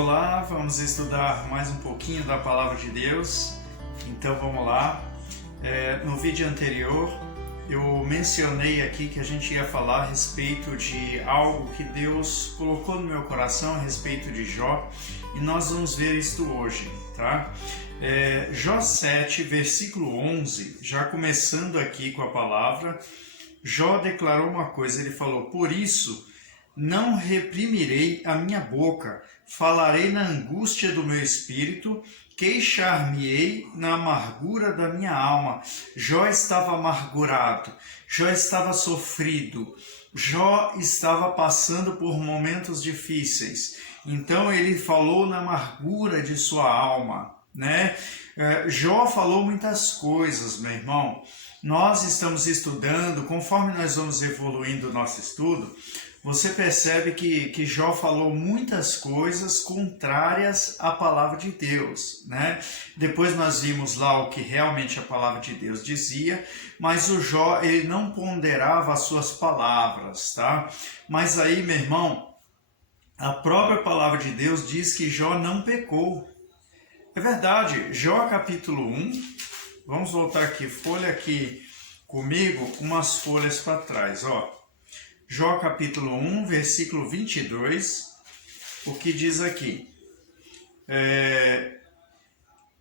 Olá, vamos estudar mais um pouquinho da Palavra de Deus. Então vamos lá. No vídeo anterior eu mencionei aqui que a gente ia falar a respeito de algo que Deus colocou no meu coração a respeito de Jó, e nós vamos ver isto hoje, tá? Jó 7, versículo 11, já começando aqui com a palavra, Jó declarou uma coisa, ele falou: por isso não reprimirei a minha boca, falarei na angústia do meu espírito, queixar-me-ei na amargura da minha alma. Jó estava amargurado, Jó estava sofrido, Jó estava passando por momentos difíceis. Então ele falou na amargura de sua alma, né? Jó falou muitas coisas, meu irmão. Nós estamos estudando, conforme nós vamos evoluindo o nosso estudo, você percebe que Jó falou muitas coisas contrárias à palavra de Deus, né? Depois nós vimos lá o que realmente a palavra de Deus dizia, mas o Jó, ele não ponderava as suas palavras, tá? Mas aí, meu irmão, a própria palavra de Deus diz que Jó não pecou. É verdade, Jó capítulo 1, vamos voltar aqui, folha aqui comigo, umas folhas para trás, ó. Jó capítulo 1, versículo 22, o que diz aqui?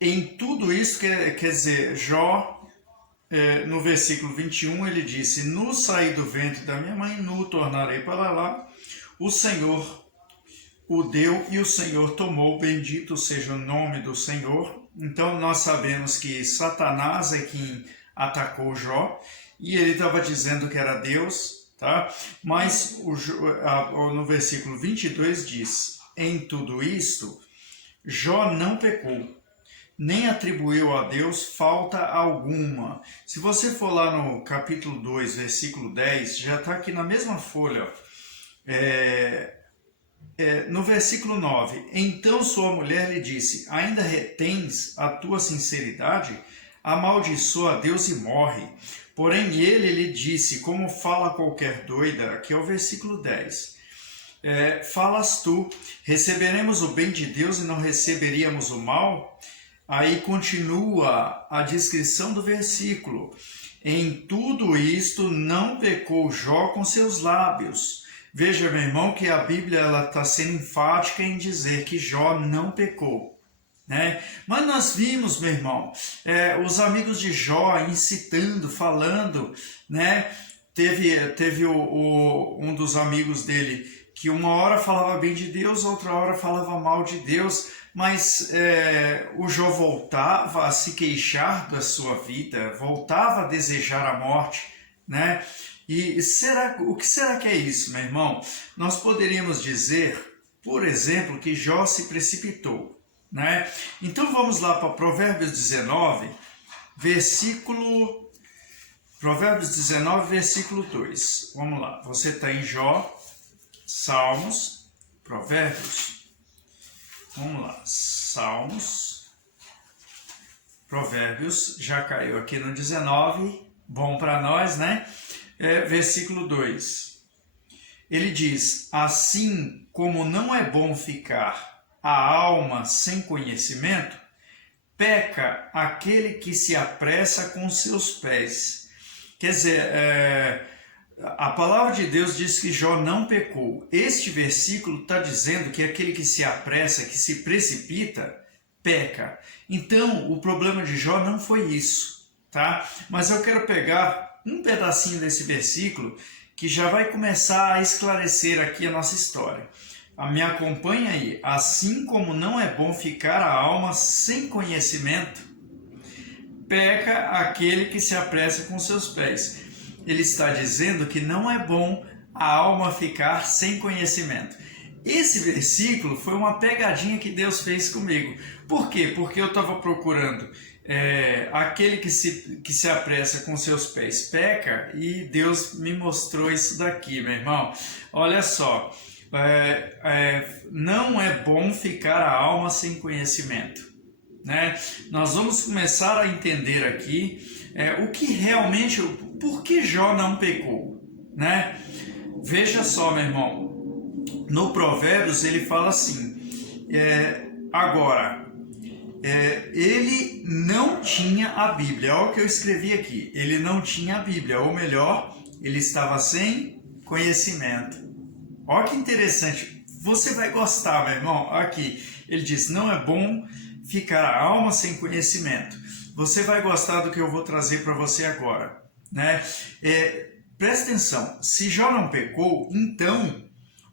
Em tudo isso, quer dizer, Jó, no versículo 21, ele disse: nu saí do ventre da minha mãe, nu tornarei para lá, o Senhor o deu e o Senhor tomou, bendito seja o nome do Senhor. Então nós sabemos que Satanás é quem atacou Jó, e ele estava dizendo que era Deus, tá? Mas no versículo 22 diz: em tudo isto, Jó não pecou, nem atribuiu a Deus falta alguma. Se você for lá no capítulo 2, versículo 10, já está aqui na mesma folha, no versículo 9, então sua mulher lhe disse: ainda retens a tua sinceridade? Amaldiçoa a Deus e morre. Porém ele lhe disse, como fala qualquer doida, que é o versículo 10, falas tu, receberemos o bem de Deus e não receberíamos o mal? Aí continua a descrição do versículo: em tudo isto não pecou Jó com seus lábios. Veja, meu irmão, que a Bíblia está sendo enfática em dizer que Jó não pecou, né? Mas nós vimos, meu irmão, os amigos de Jó incitando, falando, né? Teve um dos amigos dele que uma hora falava bem de Deus, outra hora falava mal de Deus, mas o Jó voltava a se queixar da sua vida, voltava a desejar a morte, né? E o que será que é isso, meu irmão? Nós poderíamos dizer, por exemplo, que Jó se precipitou, né? Então vamos lá para Provérbios 19, versículo 2. Vamos lá, você está em Jó, Salmos, Provérbios. Vamos lá, Salmos, Provérbios, já caiu aqui no 19, bom para nós, né? Versículo 2. Ele diz: assim como não é bom ficar a alma sem conhecimento, peca aquele que se apressa com seus pés. Quer dizer, a palavra de Deus diz que Jó não pecou. Este versículo está dizendo que aquele que se apressa, que se precipita, peca. Então, o problema de Jó não foi isso, tá? Mas eu quero pegar um pedacinho desse versículo que já vai começar a esclarecer aqui a nossa história. Me acompanha aí. Assim como não é bom ficar a alma sem conhecimento, peca aquele que se apressa com seus pés. Ele está dizendo que não é bom a alma ficar sem conhecimento. Esse versículo foi uma pegadinha que Deus fez comigo. Por quê? Porque eu estava procurando aquele que se apressa com seus pés peca, e Deus me mostrou isso daqui, meu irmão. Olha só, não é bom ficar a alma sem conhecimento, né? Nós vamos começar a entender aqui o que realmente, por que Jó não pecou, né? Veja só, meu irmão, no Provérbios ele fala assim: Agora, ele não tinha a Bíblia. Olha o que eu escrevi aqui. Ele não tinha a Bíblia, ou melhor, ele estava sem conhecimento. Olha que interessante. Você vai gostar, meu irmão. Aqui, ele diz, não é bom ficar a alma sem conhecimento. Você vai gostar do que eu vou trazer para você agora, né? Presta atenção. Se Jó não pecou, então,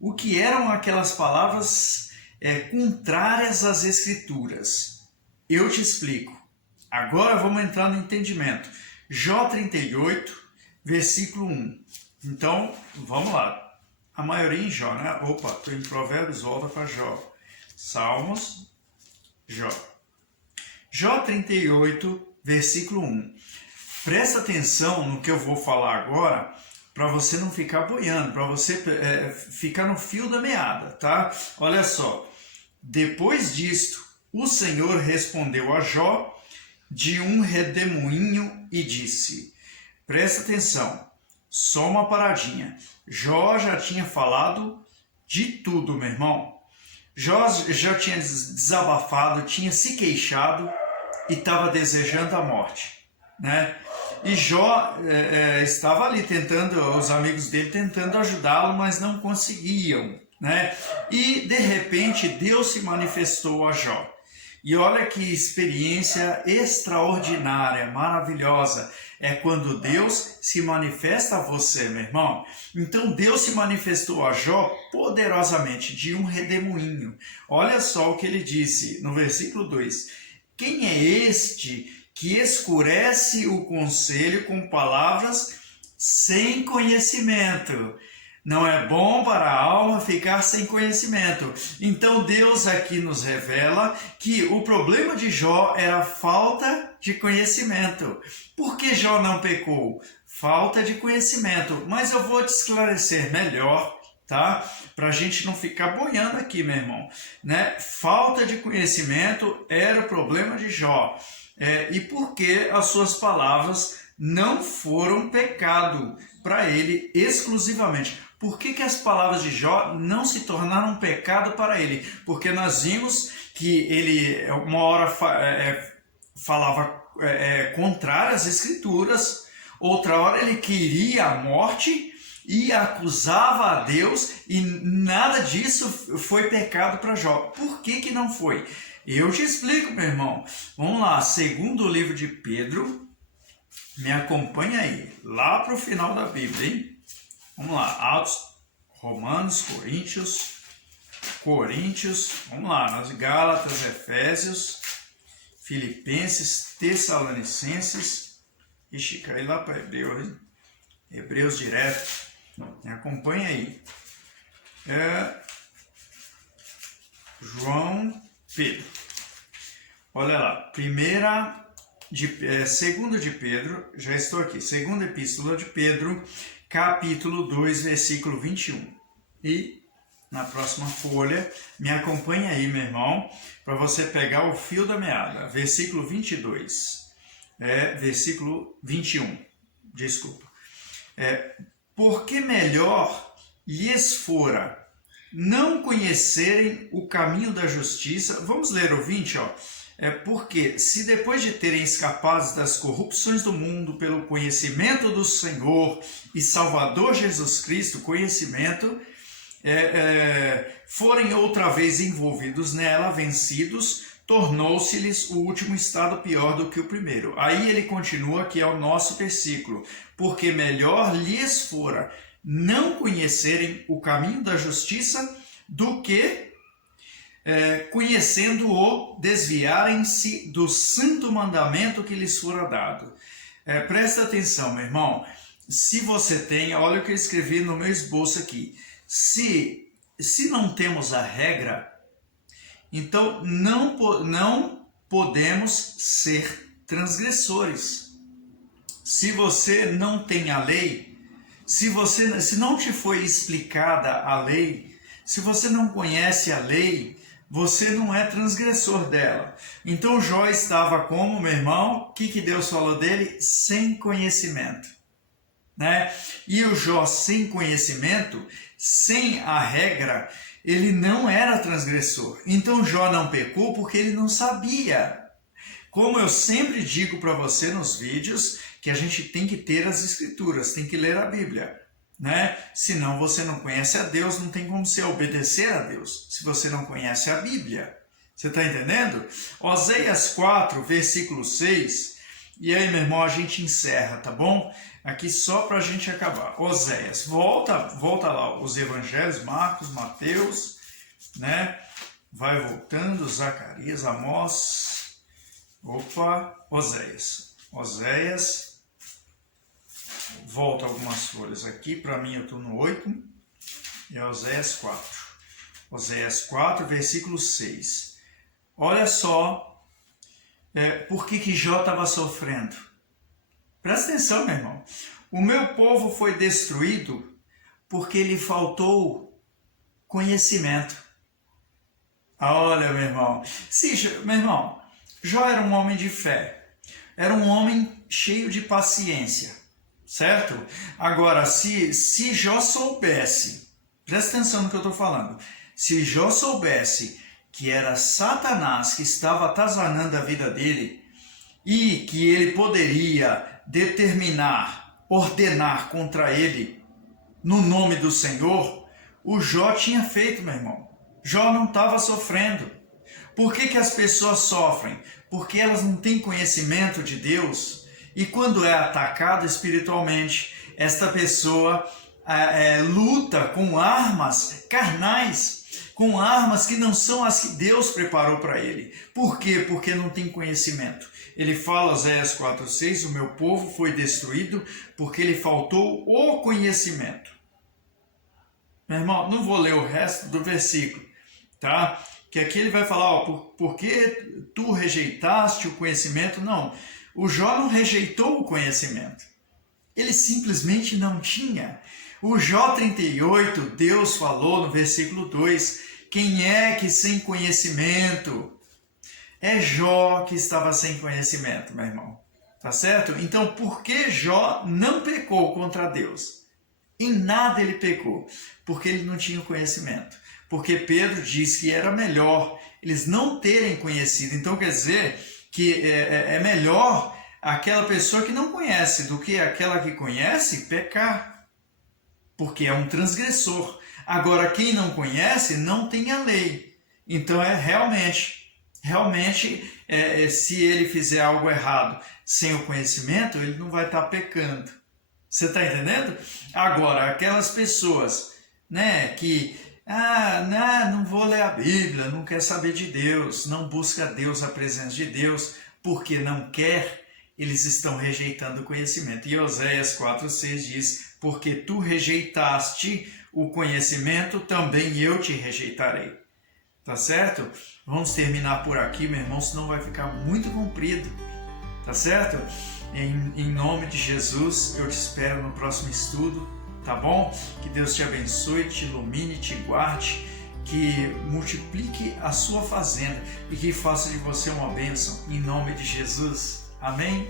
o que eram aquelas palavras contrárias às Escrituras? Eu te explico. Agora vamos entrar no entendimento. Jó 38, versículo 1. Então, vamos lá. A maioria em Jó, né? Opa, estou em Provérbios, volta para Jó. Salmos, Jó. Jó 38, versículo 1. Presta atenção no que eu vou falar agora, para você não ficar boiando, para você ficar no fio da meada, tá? Olha só. Depois disto, o Senhor respondeu a Jó de um redemoinho e disse, presta atenção, só uma paradinha. Jó já tinha falado de tudo, meu irmão. Jó já tinha desabafado, tinha se queixado e estava desejando a morte, né? E Jó estava ali tentando, os amigos dele tentando ajudá-lo, mas não conseguiam, né? E de repente Deus se manifestou a Jó. E olha que experiência extraordinária, maravilhosa, é quando Deus se manifesta a você, meu irmão. Então Deus se manifestou a Jó poderosamente, de um redemoinho. Olha só o que ele disse no versículo 2. Quem é este que escurece o conselho com palavras sem conhecimento? Não é bom para a alma ficar sem conhecimento. Então Deus aqui nos revela que o problema de Jó era a falta de conhecimento. Por que Jó não pecou? Falta de conhecimento. Mas eu vou te esclarecer melhor, tá? Para a gente não ficar boiando aqui, meu irmão, né? Falta de conhecimento era o problema de Jó. E por que as suas palavras não foram pecado para ele exclusivamente? Por que as palavras de Jó não se tornaram um pecado para ele? Porque nós vimos que ele uma hora falava contrário às Escrituras, outra hora ele queria a morte e acusava a Deus, e nada disso foi pecado para Jó. Por que não foi? Eu te explico, meu irmão. Vamos lá, segundo o livro de Pedro, me acompanha aí, lá para o final da Bíblia, hein? Vamos lá, Atos, Romanos, Coríntios, vamos lá, nós Gálatas, Efésios, Filipenses, Tessalonicenses, ixi, cai lá para Hebreus, hein? Hebreus direto, me acompanha aí. João, Pedro, olha lá, segundo de Pedro, já estou aqui, segunda epístola de Pedro, capítulo 2, versículo 21. E na próxima folha, me acompanha aí, meu irmão, para você pegar o fio da meada. Versículo 22. Versículo 21. Desculpa. Porque melhor lhes fora não conhecerem o caminho da justiça. Vamos ler o 20, ó. Porque se depois de terem escapado das corrupções do mundo pelo conhecimento do Senhor e Salvador Jesus Cristo, conhecimento, forem outra vez envolvidos nela, vencidos, tornou-se-lhes o último estado pior do que o primeiro. Aí ele continua, que é o nosso versículo. Porque melhor lhes fora não conhecerem o caminho da justiça do que conhecendo-o, desviarem-se do santo mandamento que lhes fora dado. Presta atenção, meu irmão. Se você tem, olha o que eu escrevi no meu esboço aqui. Se não temos a regra, então não podemos ser transgressores. Se você não tem a lei, se não te foi explicada a lei, se você não conhece a lei, você não é transgressor dela. Então Jó estava como, meu irmão? O que Deus falou dele? Sem conhecimento. né? E o Jó, sem conhecimento, sem a regra, ele não era transgressor. Então Jó não pecou porque ele não sabia. Como eu sempre digo para você nos vídeos, que a gente tem que ter as escrituras, tem que ler a Bíblia, né? Senão você não conhece a Deus, não tem como você obedecer a Deus, se você não conhece a Bíblia. Você está entendendo? Oséias 4, versículo 6, e aí, meu irmão, a gente encerra, tá bom? Aqui só para a gente acabar. Oséias, volta lá, os evangelhos, Marcos, Mateus, né? Vai voltando, Zacarias, Amós... Oséias, volta algumas folhas aqui, para mim eu estou no 8, é Oséias 4. Oséias 4, versículo 6. Olha só por que Jó estava sofrendo. Presta atenção, meu irmão. O meu povo foi destruído porque lhe faltou conhecimento. Olha, meu irmão. Meu irmão, Jó era um homem de fé, era um homem cheio de paciência, certo? Agora, se Jó soubesse, presta atenção no que eu estou falando, se Jó soubesse que era Satanás que estava atazanando a vida dele e que ele poderia determinar, ordenar contra ele no nome do Senhor, o Jó tinha feito, meu irmão. Jó não estava sofrendo. Por que as pessoas sofrem? Porque elas não têm conhecimento de Deus e quando é atacado espiritualmente, esta pessoa luta com armas carnais, com armas que não são as que Deus preparou para ele. Por quê? Porque não tem conhecimento. Ele fala, Oséias 4,6, o meu povo foi destruído porque lhe faltou o conhecimento. Meu irmão, não vou ler o resto do versículo, tá? Que aqui ele vai falar, por que tu rejeitaste o conhecimento? Não, o Jó não rejeitou o conhecimento. Ele simplesmente não tinha. O Jó 38, Deus falou no versículo 2, quem é que sem conhecimento? É Jó que estava sem conhecimento, meu irmão. Tá certo? Então, por que Jó não pecou contra Deus? Em nada ele pecou, porque ele não tinha o conhecimento. Porque Pedro diz que era melhor eles não terem conhecido. Então quer dizer que é melhor aquela pessoa que não conhece do que aquela que conhece pecar. Porque é um transgressor. Agora quem não conhece não tem a lei. Então realmente, se ele fizer algo errado sem o conhecimento, ele não vai estar pecando. Você está entendendo? Agora, aquelas pessoas, né, que não vou ler a Bíblia, não quer saber de Deus, não busca Deus, a presença de Deus, porque não quer, eles estão rejeitando o conhecimento. E Oséias 4,6 diz, porque tu rejeitaste o conhecimento, também eu te rejeitarei. Tá certo? Vamos terminar por aqui, meu irmão, senão vai ficar muito comprido. Tá certo? Em nome de Jesus, eu te espero no próximo estudo. Tá bom? Que Deus te abençoe, te ilumine, te guarde, que multiplique a sua fazenda e que faça de você uma bênção, em nome de Jesus. Amém?